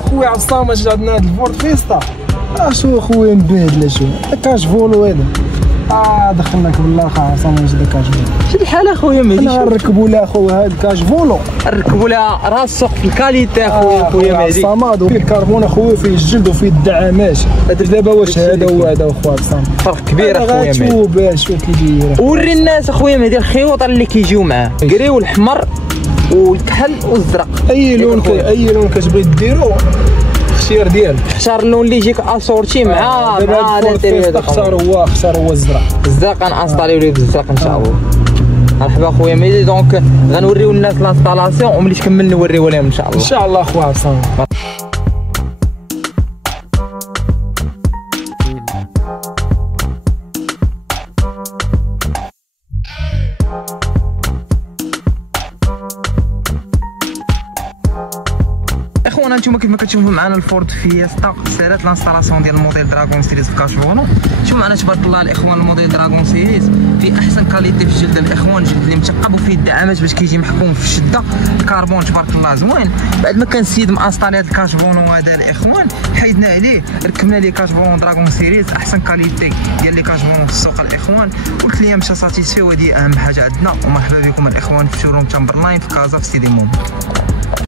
خويا عبد الصمد عندنا هاد الفورد فيستا. شو خويا مبهدله شو كاش فولو هذا. دخلناك بالاخر عبد الصمد داك كاش فولو. شي الحال اخويا مهدي؟ نركبوا لها خويا هاد كاش فولو، نركبوا لها راس السوق في الكاليتي خويا مهدي. الصمد وفيه كربون اخويا، فيه الجلد وفيه الدعامات. دابا واش هذا وهذا اخويا عبد الصمد فرق كبير اخويا مهدي. شوف كيدير. وري الناس اخويا مهدي الخيوط اللي كيجيو معاه، كري والاحمر والكحل والزرق. اي لون كتبغي ديرو اختيار ديالك. اختار اللون اللي يجيك اسورتي مع الانتيريور. اختار هو الزرق غنانستاليو ليه بالزرق ان شاء الله. مرحبا خويا مهدي. دونك غنوريو الناس لانستالاسيون وملي تكمل نوريو لهم ان شاء الله. ان شاء الله خويا عبد الصمد. اخوانا نتوما كيف ما كتشوفوا معنا الفورد فيستا سالات لانستالاسيون ديال الموديل دراغون سيريز في كاش فولو. شوف معنا تبارك الله الاخوان الموديل دراغون سيريز في احسن كاليتي في الجلد الاخوان، جلد اللي مثقب وفيه الدعامات باش كيجي محكوم في الشده. الكربون تبارك الله زوين. بعد ما كان السيد مانستالي هذا الكاش فولو هذا الاخوان حيدنا عليه ركبنا ليه كاش فولو دراغون سيريز احسن كاليتي ديال لي كاش فولو في السوق الاخوان. قلت لي مشى ساتيسفي وهذه اهم حاجه عندنا. ومرحبا بكم الاخوان في شوروم تشامبر 9 في كازا في سيدي موم.